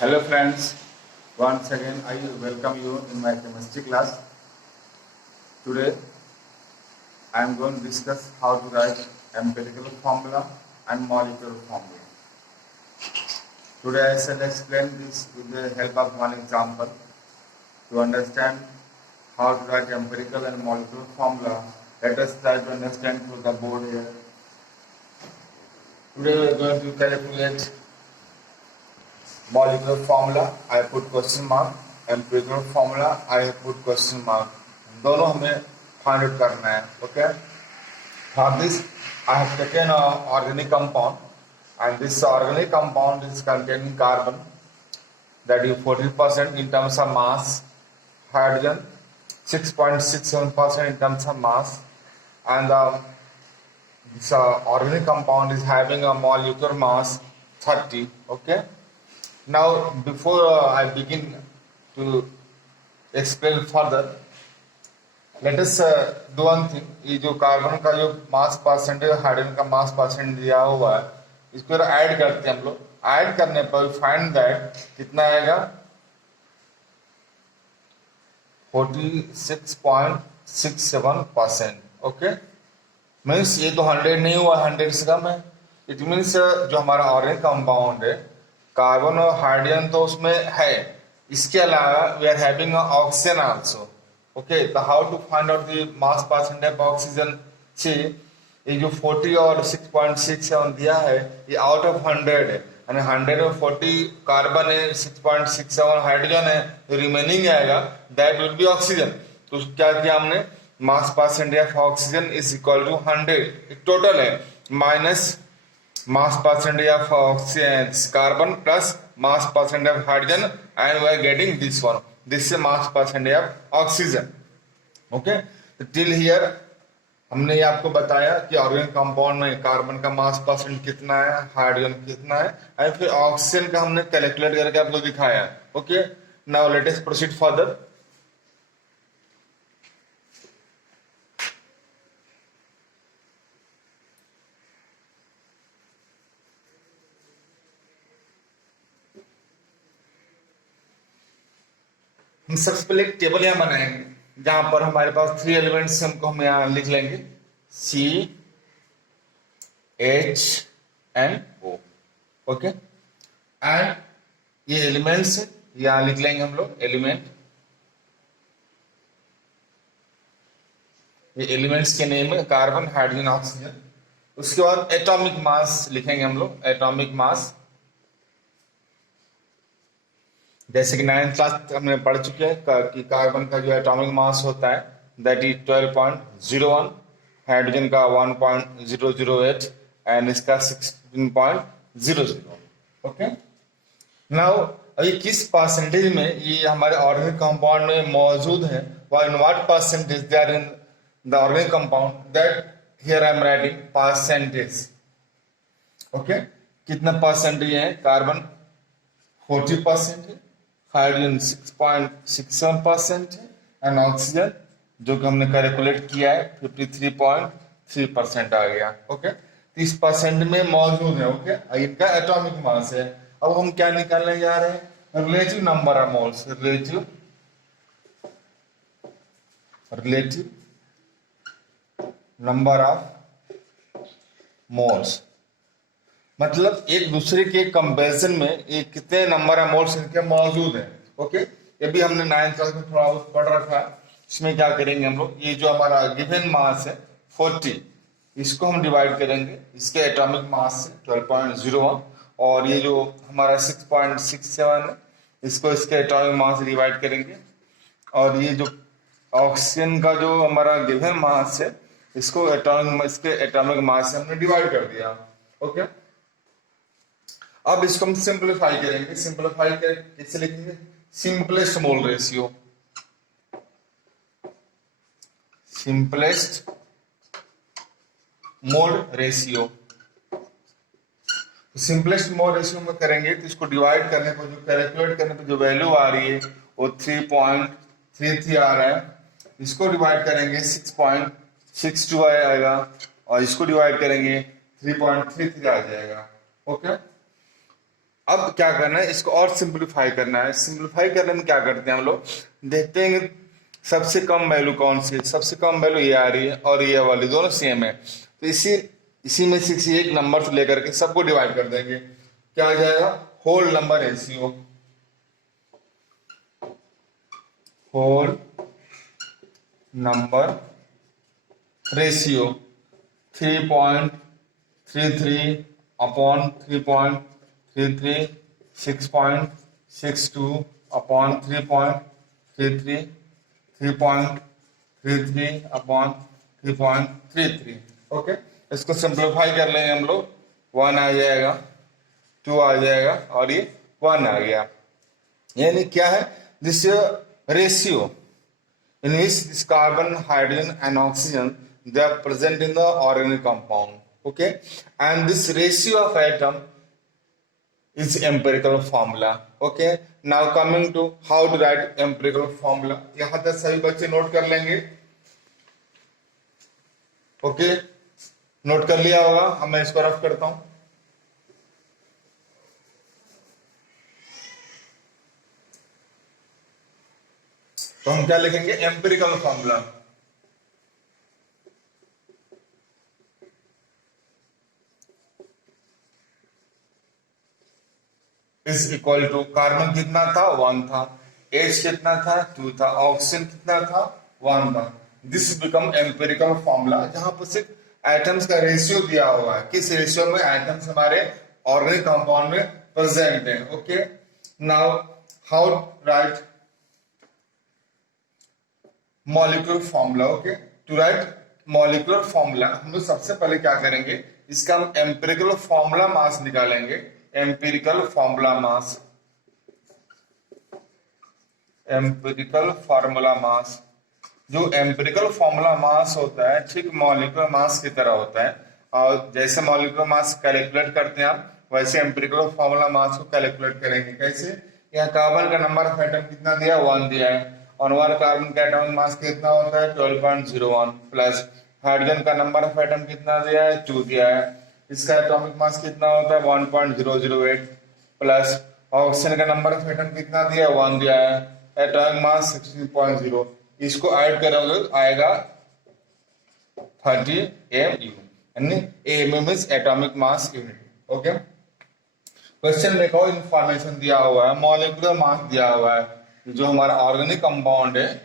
Hello friends, once again I welcome you in my chemistry class. Today I am going to discuss how to write empirical formula and molecular formula. Today I shall explain this with the help of one example. To understand how to write empirical and molecular formula, let us try to understand through the board here. Today we are going to calculate molecular formula, I put question mark, empirical formula, I put question mark. दोनों हमें find out करना है, okay? For this, I have taken an organic compound, and this organic compound is containing carbon, that is 40% in terms of mass, hydrogen 6.67% in terms of mass, and this organic compound is having a molecular mass 30, okay? Now, before I begin to explain further, let us do one thing. ये जो carbon का जो mass percentage hydrogen का मास percent दिया हुआ है, इसको add करते हैं हम लोग. ऐड करने पर फाइंड दैट कितना आएगा 46.67%. ओके, मीन्स ये तो 100 नहीं हुआ, 100 से कम है. इट मीन्स जो हमारा ऑर्गेनिक कंपाउंड है, कार्बन और हाइड्रोजन तो उसमें है, इसके अलावा we are having oxygen also. Okay, तो how to find out the mass percentage of oxygen. See ये जो 40 और 6.67 दिया है, ये आउट ऑफ 100 है, यानी 100 और 40 कार्बन है, 6.67 हाइड्रोजन है, तो रिमेनिंग आएगा दैट विल बी ऑक्सीजन. तो क्या किया हमने, mass percentage of oxygen is equal to 100 total है, minus mass percentage of oxygen carbon plus mass percentage of hydrogen, and we are getting this one. This is mass percentage of oxygen. Okay, तो till here हमने ये आपको बताया कि organic compound में carbon का मास percent कितना है, हाइड्रोजन कितना है, और फिर ऑक्सीजन का हमने कैलकुलेट करके आपको दिखाया. Okay, now let us proceed further. हम सबसे पहले एक टेबल यहां बनाएंगे जहां पर हमारे पास 3 एलिमेंट्स हमको हम यहां लिख लेंगे C H N O. Okay, and ये एलिमेंट्स यहां लिख लेंगे हम लोग एलिमेंट. ये एलिमेंट्स के नेम है कार्बन, हाइड्रोजन, ऑक्सीजन. उसके बाद एटॉमिक मास लिखेंगे हम लोग, एटॉमिक मास. जैसे कि 9th क्लास हमने पढ़ चुके हैं कि कार्बन का जो एटॉमिक मास होता है दैट इज 12.01, हाइड्रोजन का 1.008 एंड इसका 16.00. ओके, नाउ अभी किस परसेंटेज में ये हमारे ऑर्गेनिक कंपाउंड में मौजूद है, in what percentage they are in the organic compound, that here I am writing percentage. Okay, कितना परसेंटेज है, कार्बन 40% है, हाइड्रोजन 6.67% है, एंड ऑक्सीजन जो कि हमने कैलकुलेट किया है 53.3% आ गया. ओके, 30% में मौजूद है. ओके, इनका एटॉमिक मास है. अब हम क्या निकालने जा रहे हैं, relative number of moles. Relative number of moles मतलब एक दूसरे के कंपैरिजन में ये कितने नंबर ऑफ मोल्स इनके मौजूद है. ओके, ये भी हमने 9th क्लास में थोड़ा बहुत पढ़ रखा है. इसमें क्या करेंगे हम लोग, ये जो हमारा गिवन मास है 40, इसको हम डिवाइड करेंगे इसके एटॉमिक मास से 12.01, और ये जो हमारा 6.67 है इसको इसके एटॉमिक मास से डिवाइड करेंगे, और ये जो ऑक्सीजन का जो हमारा गिवन मास है इसको इसके एटॉमिक मास से हमने डिवाइड कर दिया. ओके, अब इसको हम सिंप्लीफाई करेंगे. सिंप्लीफाई कैसे लिखेंगे, simplest mole ratio. Simplest mole ratio. Simplest mole ratio में करेंगे तो इसको डिवाइड करने पर, जो कैलकुलेट करने पर जो वैल्यू आ रही है वो 3.33 आ रहा है. इसको डिवाइड करेंगे 6.62 आएगा, और इसको डिवाइड करेंगे 3.33 आ जाएगा. ओके, अब क्या करना है, इसको और सिंप्लीफाई करना है। सिंप्लीफाई करने में क्या करते हैं हम लोग, देखते हैं कि सबसे कम वैल्यू कौन सी है। सबसे कम वैल्यू ये आ रही है और ये वाली दोनों सेम है, तो इसी में से किसी एक नंबर से लेकर के सबको डिवाइड कर देंगे। क्या आ जाएगा, whole number ratio, whole number ratio 3.33 upon 3.33, 6.62 upon 3.33, 3.33 upon 3.33। Okay, इसको सिंप्लीफाई कर लेंगे हम लोग, 1 आ जाएगा, 2 आ जाएगा और ये 1 आ गया। यानी क्या है, this ratio in which this carbon, hydrogen and oxygen, they are present in the organic compound. Okay, and this ratio of atom is empirical formula. Okay, now coming to how to write empirical formula, यहाँ तक सभी बच्चे note कर लेंगे। Okay, note कर लिया होगा, अब मैं इसको रफ करता हूं। तो हम क्या लिखेंगे, empirical formula, is equal to, carbon कितना था, 1 था, H कितना था, 2 था, ऑक्सीजन कितना था, 1 था। दिस बिकम एम्पिरिकल फॉर्मूला, जहां पर सिर्फ एटम्स का रेशियो दिया हुआ है, किस रेशियो में एटम्स हमारे ऑर्गेनिक कंपाउंड में प्रेजेंट है। Okay, now how write molecular formula. Okay, to write molecular formula हम लोग सबसे पहले क्या करेंगे, इसका हम एम्पिरिकल फॉर्मूला मास निकालेंगे। एम्पिरिकल फॉर्मूला मास, एम्पिरिकल फॉर्मूला मास, जो एम्पिरिकल फॉर्मूला मास होता है ठीक मॉलिक्यूलर मास की तरह होता है, और जैसे मॉलिक्यूलर मास कैलकुलेट करते हैं आप, वैसे एम्पिरिकल फॉर्मूला मास को कैलकुलेट करेंगे। कैसे, यहाँ कार्बन का नंबर ऑफ एटम कितना दिया, 1 दिया है, और 1 कार्बन का एटॉमिक मास कितना होता है, 12.01, प्लस हाइड्रोजन का नंबर ऑफ एटम कितना दिया है, 2 दिया है, इसका एटॉमिक मास कितना होता है, 1.008, प्लस ऑक्सीजन का नंबर ऑफ एटम कितना दिया है, 1 दिया है, एटॉमिक मास 16.0, इसको ऐड करोगे आएगा 30 AMU, यानी AMU means atomic mass unit. Okay, question में कोई इंफॉर्मेशन दिया हुआ है, मॉलिक्यूलर मास दिया हुआ है, जो हमारा ऑर्गेनिक कंपाउंड है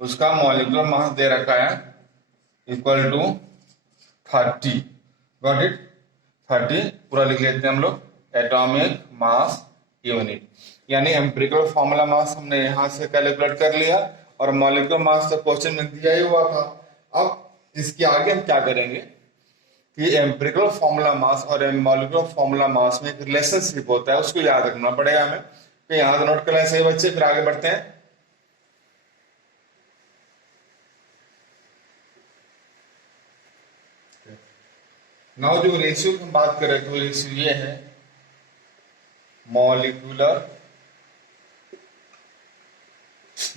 उसका मॉलिक्यूलर मास दे रखा है इक्वल टू 30, गॉट इट, 30 पूरा लिख लेते हैं हम लोग, एटॉमिक मास यूनिट। यानी एम्पिरिकल फॉर्मूला मास हमने यहां से कैलकुलेट कर लिया, और मॉलिक्यूलर मास तो क्वेश्चन में दिया ही हुआ था। अब इसके आगे हम क्या करेंगे कि एम्पिरिकल फॉर्मूला मास और मॉलिक्यूलर फॉर्मूला मास में एक रिलेशनशिप होता है, उसको याद रखना पड़ेगा हमें। तो यहां नोट कर लें सही बच्चे, फिर आगे बढ़ते हैं। नाउ जो रेशियो की हम बात कर रहे थे, वो रेशियो ये है, molecular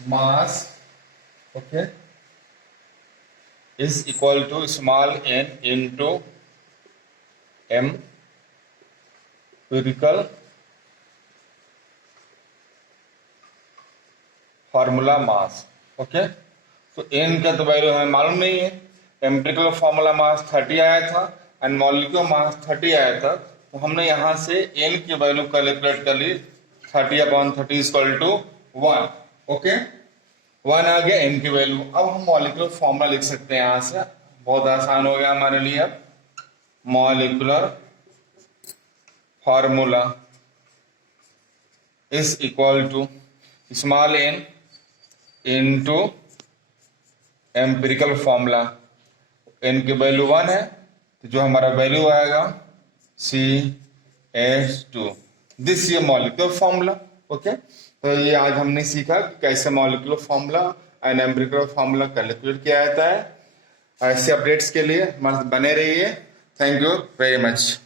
mass, okay, is equal to small n into empirical formula mass. Okay, तो n का तो वैल्यू हमें मालूम नहीं है, एम्पिरिकल फॉर्मूला मास 30 आया था एंड मॉलिक्यूलर मास 30 आया था, तो हमने यहां से n की वैल्यू कैलकुलेट कर ली, 30/30 इक्वल टू 1। ओके, 1 आ गया n की वैल्यू। अब हम मॉलिक्यूलर फॉर्मूला लिख सकते हैं, यहां से बहुत आसान हो गया हमारे लिए। अब molecular formula is equal to small n into empirical formula, n की वैल्यू 1 है, तो जो हमारा वैल्यू आएगा CH2, दिस ये मॉलिक्यूलर फॉर्मूला। ओके, तो ये आज हमने सीखा कि कैसे molecular formula and empirical formula calculate किया जाता है। ऐसे अपडेट्स के लिए हमारे साथ बने रहिए। Thank you very much.